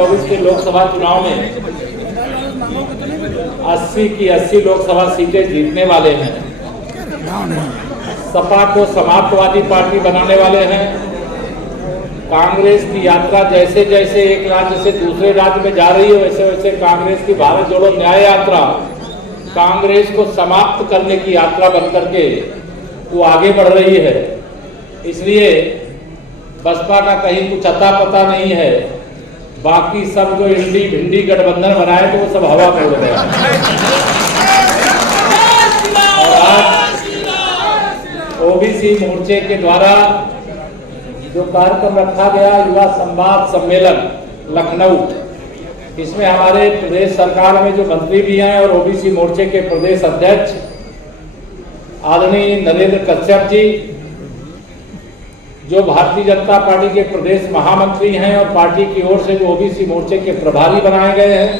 2024 के लोकसभा चुनाव में 80 की 80 लोकसभा सीटें जीतने वाले हैं। सपा को समाजवादी पार्टी बनाने वाले हैं। कांग्रेस की यात्रा जैसे जैसे एक राज्य से दूसरे राज्य में जा रही है, वैसे वैसे कांग्रेस की भारत जोड़ो न्याय यात्रा कांग्रेस को समाप्त करने की यात्रा बनकर के वो आगे बढ़ रही है। इसलिए बसपा का कहीं कुछ अता पता नहीं है। बाकी सब जो इंडी भिंडी गठबंधन बनाए तो वो सब हवा में उड़ गया। और आज ओबीसी मोर्चे के द्वारा जो कार्यक्रम रखा गया युवा संवाद सम्मेलन लखनऊ, इसमें हमारे प्रदेश सरकार में जो मंत्री भी हैं और ओबीसी मोर्चे के प्रदेश अध्यक्ष आदरणीय नरेंद्र कश्यप जी, जो भारतीय जनता पार्टी के प्रदेश महामंत्री हैं और पार्टी की ओर से जो ओबीसी मोर्चे के प्रभारी बनाए गए हैं,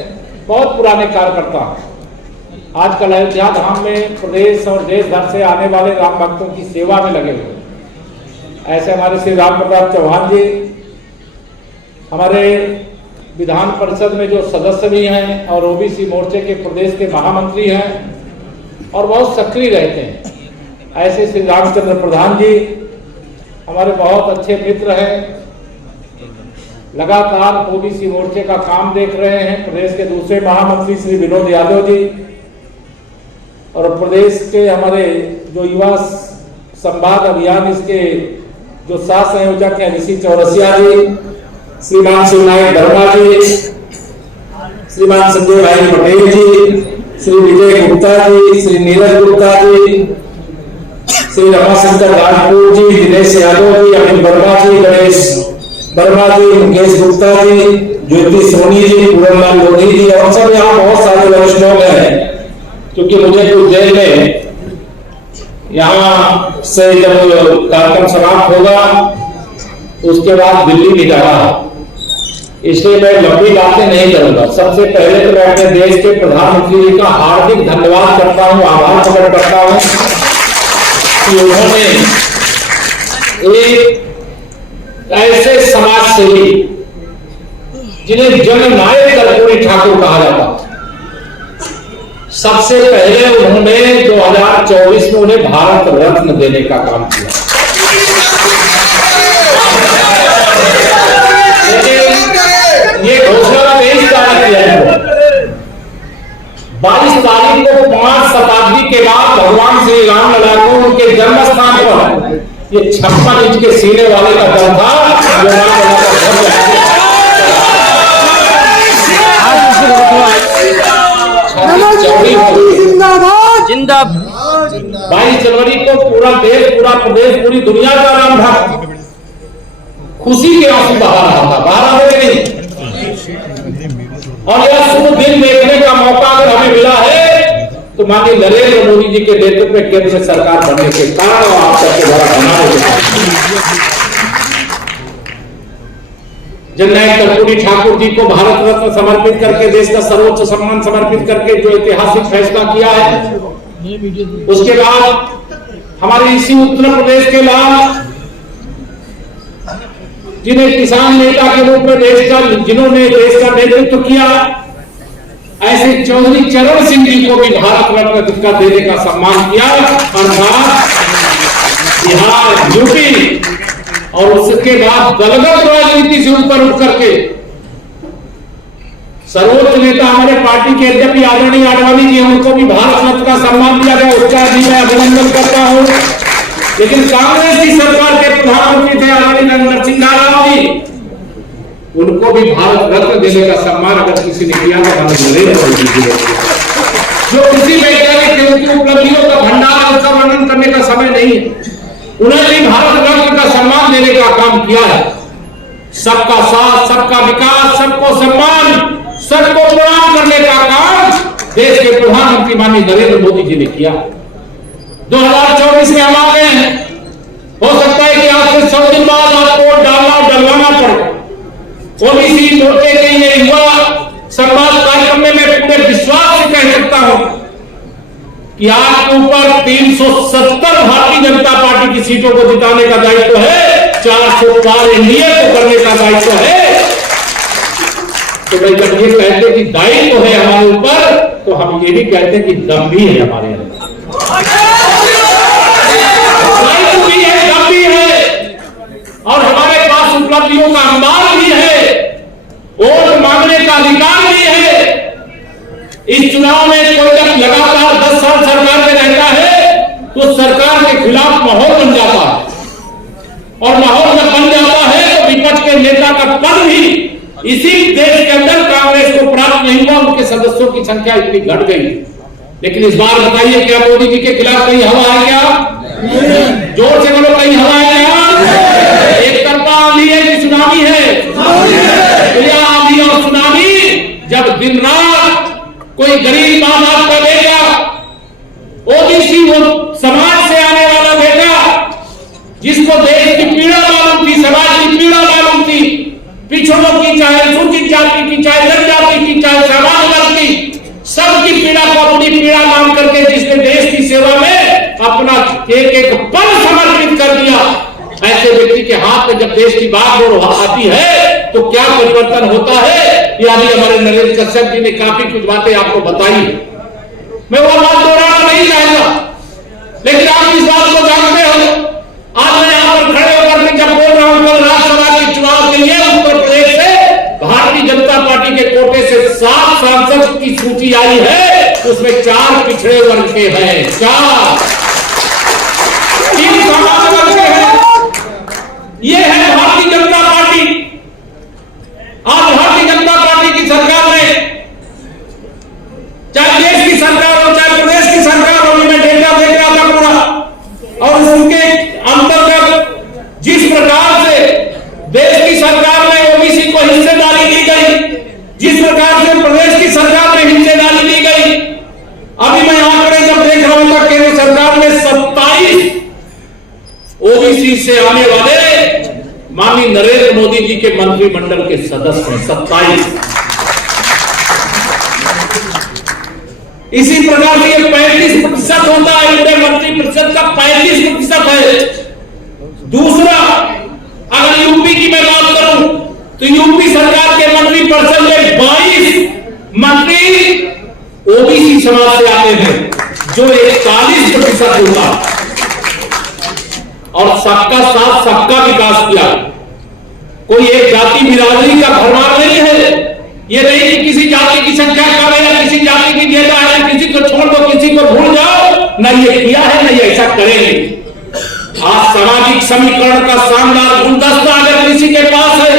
बहुत पुराने कार्यकर्ता हैं। आजकल अयोध्या धाम में प्रदेश और देश भर से आने वाले राम भक्तों की सेवा में लगे हुए। ऐसे हमारे श्री राम प्रताप चौहान जी हमारे विधान परिषद में जो सदस्य भी हैं और ओबीसी मोर्चे के प्रदेश के महामंत्री हैं और बहुत सक्रिय रहते हैं। ऐसे श्री रामचंद्र प्रधान जी हमारे बहुत अच्छे मित्र हैं, लगातार ओबीसी मोर्चे का काम देख रहे हैं। प्रदेश के दूसरे महामंत्री श्री विनोद यादव जी और प्रदेश के हमारे जो युवा संवाद अभियान इसके जो सह संयोजक हैं ऋषि चौरसिया जी, श्रीमान शिवनायक धर्मा जी, श्रीमान संजय भाई पटेल जी, श्री विजय गुप्ता जी, श्री नीरज गुप्ता जी, श्री रमाशंकर राजपूत जी, दिनेश यादव जी, अनिल वर्मा जी, गणेश वर्मा जी, मुकेश गुप्ता जी, ज्योति सोनी जी, पूरनलाल लोधी जी और सब यहाँ बहुत सारे वरिष्ठ लोग हैं। क्योंकि मुझे कुछ देर में यहाँ से जब कार्यक्रम समाप्त होगा उसके बाद दिल्ली भी जाना है, इसलिए मैं लंबी बातें नहीं करूंगा। सबसे पहले तो मैं अपने देश के प्रधानमंत्री जी का हार्दिक धन्यवाद करता हूं, आभार प्रकट करता हूं कि उन्होंने एक ऐसे समाज सेवी जिन्हें जननायक कर्पूरी ठाकुर कहा जाता है, सबसे पहले उन्होंने 2024 में उन्हें भारत रत्न देने का काम किया। लेकिन ये घोषणा 23 तारीख की है। 22 तारीख को 5 शताब्दी के बाद भगवान श्री राम लला को उनके जन्म स्थान पर ये 56 इंच के सीने वाले का दम था जो राम लला का जिंदाबाद। 22 जनवरी को पूरा देश, पूरा प्रदेश, पूरी दुनिया का राम भक्त खुशी के आंसू बहा रहा था, बहा रहे नहीं। और यह शुभ दिन देखने का मौका अगर हमें मिला है तो माननीय नरेंद्र मोदी जी के नेतृत्व में केंद्र में सरकार बनने के कारण और आप सबके द्वारा बनाने जननायक कर्पूरी ठाकुर जी को भारत रत्न समर्पित करके, देश का सर्वोच्च सम्मान समर्पित करके जो ऐतिहासिक फैसला किया है। उसके बाद हमारे इसी उत्तर प्रदेश के लाल जिन्हें किसान नेता के रूप में जिन्होंने देश का नेतृत्व किया, ऐसे चौधरी चरण सिंह जी को भी भारत रत्न का देने का सम्मान किया। अर्थात बिहार, यूपी और उसके बाद दलगत राजनीति से ऊपर उठ करके सर्वोच्च नेता हमारे पार्टी के अध्यक्ष आदरणीय आडवाणी जी, उनको भी भारत रत्न का सम्मान दिया गया। उसका भी मैं अभिनंदन करता हूं। लेकिन कांग्रेस की सरकार के प्रधानमंत्री थे आदरणीय नरसिंह राव जी, उनको भी भारत रत्न देने का सम्मान अगर किसी ने किया तो नरेंद्र मोदी जी ने किया। जो किसी वैज्ञानिक के उनकी उपलब्धियों का भंडार, उसका वर्णन करने का समय नहीं है, उन्होंने भी भारत रत्न का सम्मान देने का काम किया है। सबका साथ, सबका विकास, सबको सम्मान, सबको प्रणाम करने का काम देश के प्रधानमंत्री माननीय नरेंद्र मोदी जी ने किया। 2024 में हम आ गए हैं। हो सकता है कि आज से 100 दिन बाद आपको डलवाना पड़े। ओबीसी मोर्चे के ये युवा संवाद कार्यक्रम में मैं पूरे विश्वास से कह सकता हूं कि आपके ऊपर 370 भारतीय जनता पार्टी की सीटों को जिताने का दायित्व है, 400 पार एनडीए को करने का दायित्व है। तो भाई जब ये कहते कि दायित्व है हमारे ऊपर, तो हम ये भी कहते हैं कि दम भी है हमारे अंदर, दायित्व भी है, दम भी है, और हमारे पास उपलब्धियों का अंबार भी है, वोट मांगने का अधिकार भी है। इस चुनाव में कोई जब लगातार 10 साल सरकार में रहता है तो सरकार के खिलाफ माहौल बन जाता है, और माहौल जब बन जाता है तो विपक्ष के नेता का पद भी इसी देश के अंदर कांग्रेस को प्राप्त नहीं हुआ, उनके सदस्यों की संख्या इतनी घट गई। लेकिन इस बार बताइए, क्या मोदी जी के खिलाफ कहीं हवा है क्या? जोर से बोलो, कहीं हवा है क्या? एक तरफा आंधी है कि सुनामी है? आंधी और सुनामी, जब दिन रात कोई गरीब मां बाप का बेटा, ओबीसी वो समाज से आने वाला बेटा, जिसको देश की पीड़ा मालूम थी, समाज की पीड़ा मालूम थी, पिछड़ों की, चाहे अनुसूचित जाति की, चाहे जनजाति की, चाहे सामान्य वर्ग की, सबकी पीड़ा को अपनी पीड़ा मान करके जिसने देश की सेवा में अपना एक एक पल समर्पित कर दिया, ऐसे व्यक्ति के हाथ में जब देश की बात आती है तो क्या परिवर्तन होता है? ये अभी हमारे नरेंद्र कश्यप जी ने काफी कुछ बातें आपको बताई, मैं वो बात दोहराना नहीं चाहूंगा, लेकिन आप इस बात को जानते हो। आज मैं यहां पर खड़े होकर के जब बोल रहा हूं, कल राज्यसभा के चुनाव के लिए उत्तर प्रदेश से भारतीय जनता पार्टी के कोटे से 7 सांसद की सूची आई है, उसमें 4 पिछड़े वर्ग के हैं, 4 सामान्य वर्ग के हैं। ये है भारतीय जनता पार्टी। आज भारतीय जनता पार्टी की सरकार में, चाहे देश की सरकार हो, चाहे प्रदेश की सरकार हो, मैं डेटा देख रहा था पूरा, और उसके अंतर्गत जिस प्रकार से देश की सरकार में ओबीसी को हिस्सेदारी दी गई, जिस प्रकार से प्रदेश की सरकार में हिस्सेदारी दी गई, अभी मैं आंकड़े जब देख रहा हूं, केंद्र सरकार में 27 ओबीसी से आने वाले माननीय नरेंद्र मोदी जी के मंत्रिमंडल के सदस्य हैं, 27। इसी प्रकार से 35% होता है, उनके मंत्री परिषद का 35% है। दूसरा, अगर यूपी की मैं बात करूं तो यूपी सरकार के मंत्री परिषद में 22 मंत्री ओबीसी समाज से आते हैं, जो 41% होता है। और सबका साथ सबका विकास किया, कोई एक जाति बिरादरी का भरमार नहीं है। ये नहीं कि किसी जाति की संख्या कम है या किसी जाति की ज्यादा है, किसी को छोड़ दो, किसी को भूल जाओ, न ये किया है न ये ऐसा करेंगे। आज सामाजिक समीकरण का शानदार गुलदस्ता अगर किसी के पास है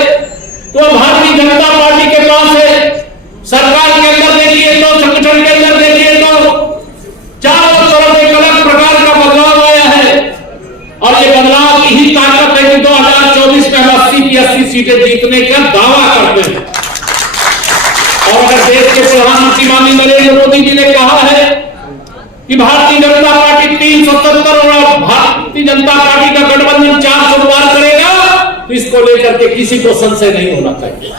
तो भारतीय जनता पार्टी के पास है। सरकार के अंदर देखिए तो, संगठन के अंदर देखिए तो, चारों तरफ एक अलग प्रकार का बदलाव आया है, और ये बदलाव की ही ताकत है कि 2024 में हम 80 की 80 सीटें जीतने का दावा करते हैं। और अगर देश के प्रधानमंत्री माननीय नरेंद्र मोदी जी ने कहा है कि भारतीय जनता पार्टी 370 और भारतीय जनता पार्टी का गठबंधन 400 पार करेगा, तो इसको लेकर के किसी को संशय नहीं होना चाहिए।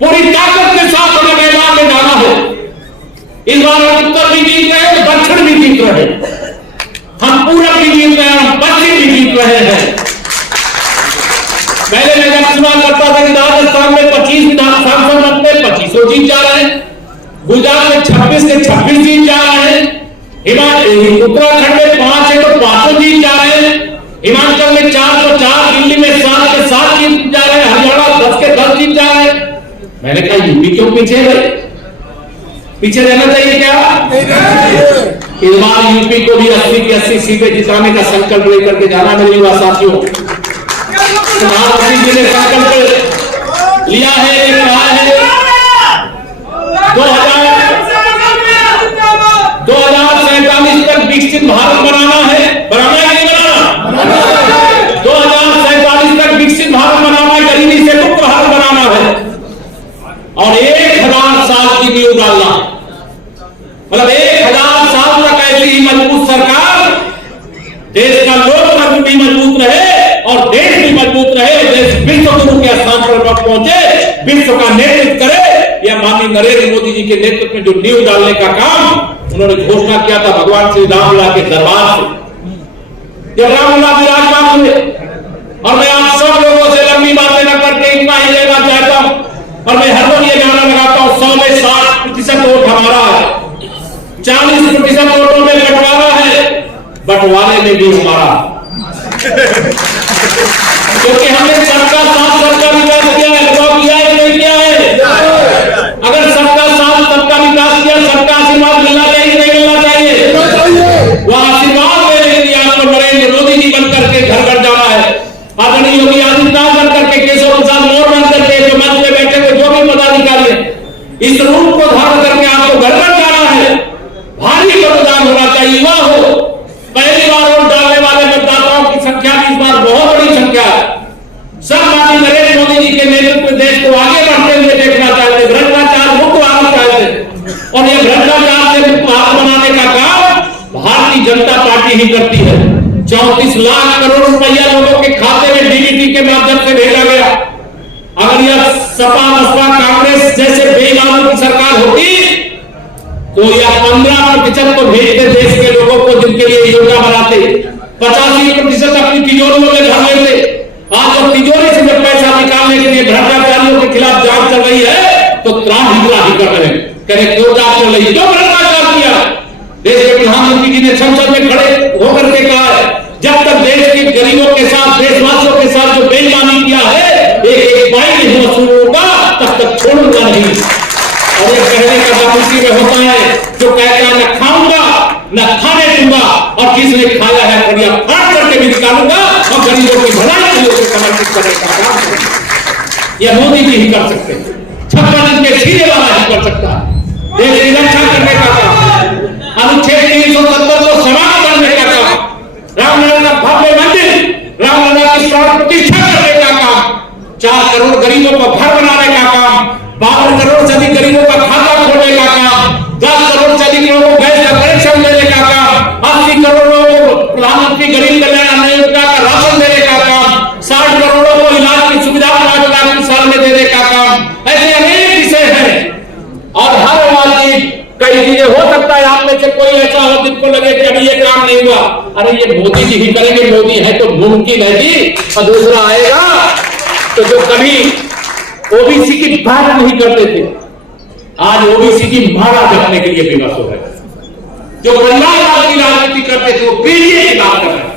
पूरी ताकत के साथ हमें मैदान में डाला है। इस बार हम उत्तर भी जीत रहे हैं, दक्षिण भी जीत रहे हैं, हम पूरब भी जीत रहे हैं, हम पश्चिम भी जीत रहे हैं। पहले मैं जब चुनाव करता था कि राजस्थान में 25 सांसद बनते, 25 जीत जा रहे हैं, गुजरात में 26 से 26 जीत जा रहे हैं, उत्तराखंड में 5 है तो 5 जीत जा रहे हैं, हिमाचल में 4 तो 4, दिल्ली में 7 के 7 जीत जा रहे हैं, हरियाणा 10 के 10 जीत जा रहे हैं। मैंने कहा यूपी क्यों पीछे है? पीछे रहना चाहिए क्या? इस बार यूपी को भी 80 की 80 सीटें जिताने का संकल्प लेकर के जाना मेरे युवा साथियों। प्रधानमंत्री जी ने संकल्प लिया है, कहा है 2047 तक विकसित भारत बनाना है। बनाना है नहीं बनाना? 2047 तक विकसित भारत बनाना है, गरीबी से मुक्त भारत बनाना है, और 1000 साल की नींव डालना है। मतलब 1000 साल तक ऐसी मजबूत सरकार, देश का लोकतंत्र भी मजबूत रहे और देश भी मजबूत रहे, देश विश्व गुरु के स्थान पर पहुंचे, विश्व का नेतृत्व करे। यह माननीय नरेंद्र मोदी जी के नेतृत्व में जो नींव डालने का काम उन्होंने घोषणा किया था भगवान श्री रामलला के दरबार से, जब रामलला विराजमान हुए। और मैं आप सब लोगों से लंबी बातें न करके इतना ही लेना चाहता हूं और मैं हर बार ये नारा लगाता हूं 100 में 60% वोट हमारा है, 40% वोटों में बंटवारा है, बंटवारे में भी हमारा, क्योंकि हमने सबका साथ सबका विकास किया है, किया है नहीं किया है? अगर सबका साथ सबका विकास किया, सबका आशीर्वाद मिलना चाहिए नहीं मिलना चाहिए? वो आशीर्वाद लेने के लिए आपको नरेंद्र मोदी जी बनकर के घर घर जाना है, आदरणीय योगी आदित्यनाथ बनकर के, केशव प्रसाद मौर्य बनकर के, जो मंच में बैठे हुए जो भी पदाधिकारी है, इस रूप को धारण करके आपको घर घर जाना है। भारी मतदान होना चाहिए, युवा हो, पहली बार वोट डालने वाले मतदाताओं की संख्या भी इस बार बहुत बड़ी संख्या है। सब माननीय नरेंद्र मोदी जी के नेतृत्व में देश को आगे बढ़ते हुए देखना चाहते, भ्रष्टाचार मुक्त भारत चाहते, और ये भ्रष्टाचार से मुक्त भारत बनाने का काम भारतीय जनता पार्टी ही करती है। 34 लाख करोड़ रुपया लोगों के खाते में डीबीटी के माध्यम से भेजा गया। अगर यह सपा बसपा कांग्रेस जैसे बेईमानों की सरकार होती तो यह 15% तो भेजते देश के लोगों को, जिनके लिए योजना बनाते, 85% अपनी तिजोरियों में भर लेते। आज जब तिजोरी से जब पैसा निकालने के लिए भ्रष्टाचारियों के खिलाफ जांच चल रही है तो त्राही कर रहे हैं, कह रहे क्यों जांच चल रही है, क्यों भ्रष्टाचार किया? देश के प्रधानमंत्री जी ने संसद में खड़े होकर के कहा है, जब तक देश के गरीबों के साथ, देशवासियों के साथ जो बेईमानी किया है, एक पाई नहीं वसूल होगा, तब तक छोड़ूंगा नहीं। और ये कहने का बात उसी में होता है जो कहता है न खाऊंगा न खाने दूंगा, और जिसने खाया है बढ़िया फाड़ करके भी निकालूंगा और गरीबों की भलाई के लिए समर्पित करने का काम करूंगा। यह मोदी जी ही कर सकते हैं, 56 दिन के सीधे वाला ही कर सकता है। देश की रक्षा करने का काम, अनुच्छेद 370 को समाप्त करने का काम, रामलला का भव्य मंदिर, रामलला की प्राण प्रतिष्ठा करने का काम, 4 करोड़ गरीबों को घर बनाने का काम, 52 करोड़ से अधिक गरीबों का खाता खोलने का काम, 10 करोड़ से अधिक लोगों को गैस का कनेक्शन देने का काम, 80 करोड़ लोगों को प्रधानमंत्री गरीब कल्याण योजना का राशन देने का काम, 60 करोड़ों को इलाज की सुविधा 5 लाख साल में देने का काम, ऐसे अनेक विषय हैं। और हर वाली कई चीजें हो सकता है आप में से कोई ऐसा हो जिनको लगे कि अभी ये काम नहीं हुआ, अरे ये मोदी जी ही करेंगे, मोदी है तो मुमकिन है जी। और दूसरा आएगा तो जो कभी ओबीसी की बात नहीं करते थे, आज ओबीसी की माला जपने के लिए विवश हो गए। जो परिवारवाद की राजनीति करते थे वो पीढ़ी की बात कर रहे हैं।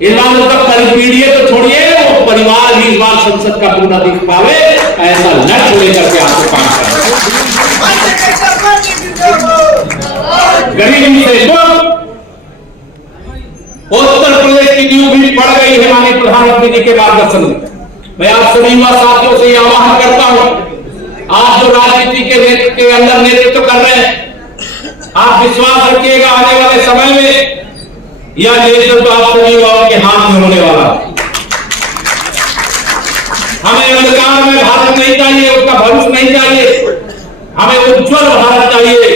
इस बार उसका परिपीढ़ी तो छोड़िए, वो परिवार ही इस बार संसद का पूरा दिख पावे, ऐसा लक्ष्य लेकर के आपको काम करना है। गरीबी से उत्तर प्रदेश की नींव भी पड़ गई है माननीय प्रधानमंत्री जी के मार्गदर्शन में। मैं आप सभी युवा साथियों से आह्वान करता हूं, आप जो राजनीति के अंदर नेतृत्व कर रहे हैं, आप विश्वास रखिएगा आने वाले समय में यह नेतृत्व आप सभी युवाओं के हाथ में होने वाला है। हमें अंधकार में भारत नहीं चाहिए, उसका भविष्य नहीं चाहिए, हमें उज्जवल भारत चाहिए,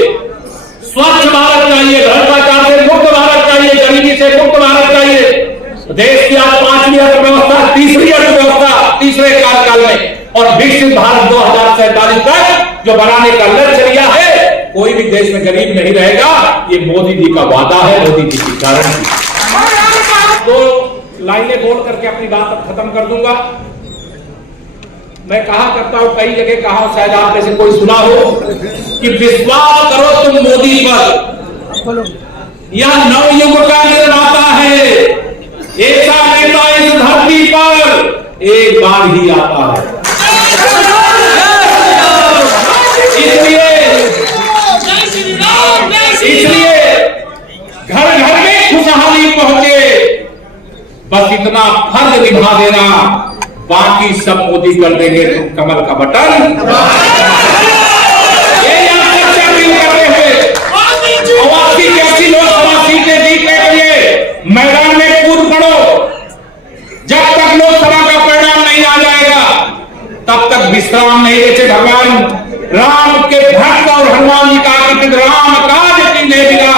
स्वच्छ भारत चाहिए, भ्रष्टाचार से मुक्त भारत चाहिए, गरीबी से मुक्त भारत चाहिए। देश की आज 5वीं अर्थव्यवस्था, 3री अर्थव्यवस्था तीसरे कार्यकाल में, और विकसित भारत 2047 तक जो बनाने का लक्ष्य लिया है, कोई भी देश में गरीब नहीं रहेगा, ये मोदी जी का वादा है, मोदी जी की गारंटी। तो लाइनें बोल करके अपनी बात खत्म कर दूंगा। मैं कहा करता हूं, कई जगह कहा, शायद आप में से कोई सुना हो कि विश्वास करो तुम मोदी पर, यह नवयुग का निर्माता है, ऐसा नेता इस धरती पर एक बार ही आता है। इसलिए घर घर में खुशहाली पहुंचे, बस इतना फर्ज निभा देना, बाकी सब मोदी कर देंगे, तुम कमल का बटन ये लोकसभा सीटें जीतने के लिए मैदान में कूद पड़ो। जब तक लोकसभा का परिणाम नहीं आ जाएगा तब तक विश्राम नहीं लेते। भगवान राम के भक्त और हनुमान जी का राम काज की नहीं बिना